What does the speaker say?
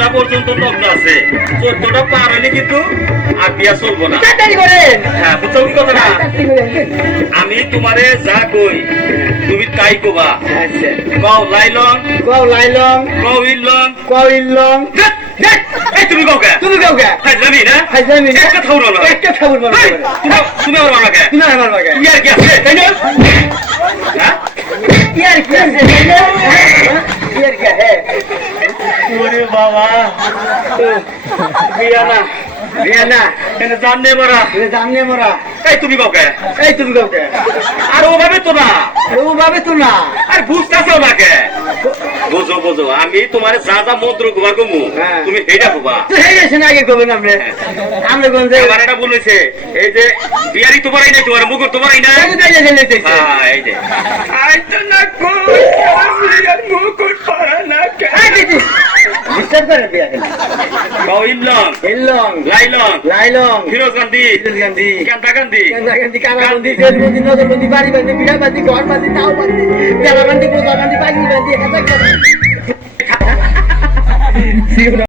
চোদ্দটা পর্যন্ত দগ্ধ আছে। চোদ্দটা পার হলে কিন্তু আর বিয়া চলবো না। হ্যাঁ বুঝছ কি কথাটা আমি তোমারে যা কই তুমি তাই কবা। আচ্ছা। কও লাইলং কও লাইলং কও ইলং কও ইলং ধ্যাৎ, ধ্যাৎ, এই তুমি কও কে? তুমি কাউ কে? ফাইজলামি না। না? একটা থাউর না। একটা তুমি আমার তুমি আমার আর কি আছে? তাই না হ্যাঁ? হ্যাঁ? কি আর কি আছে? ওরে বাবা। বিয়া না বিয়া না এনে জাননে মরা তুমি জামনে মোরা। এই তুমি কও কে এই তুমি কাউ কে আর ওভাবে তো না। আরে ও ভাবে তো না। আর বুঝতেছো না বুঝো বুঝো আমি তোমার যা যা মন্ত্র গোবা কমু। হ্যাঁ। তুমি গোবা হয়ে গেছে না আগে কবেন আপনি? আমরা কোন আমার এটা বলেছে এই যে বিয়ারি তোমারই নাই তোমার মুকুর তোমারই নাই। হ্যাঁ এই যে। আই তো না কো বিয়ার মুকুর পারা না কে আই দিদি ডিস্টার্ব করে বিয়া কেন কইলং এলং লাইলং। লাইলং। ফিরোজ গান্ধী ফিরোজ গান্ধী কান্তা গান্ধী গান্ধী কামাবন্দি জেলবন্দি নজরবন্দি বাড়িবন্দি বিড়াবন্দি ঘরবন্দি তাওবন্দি বেলাবন্দি বোঝাবন্দি পাগিবন্দি একা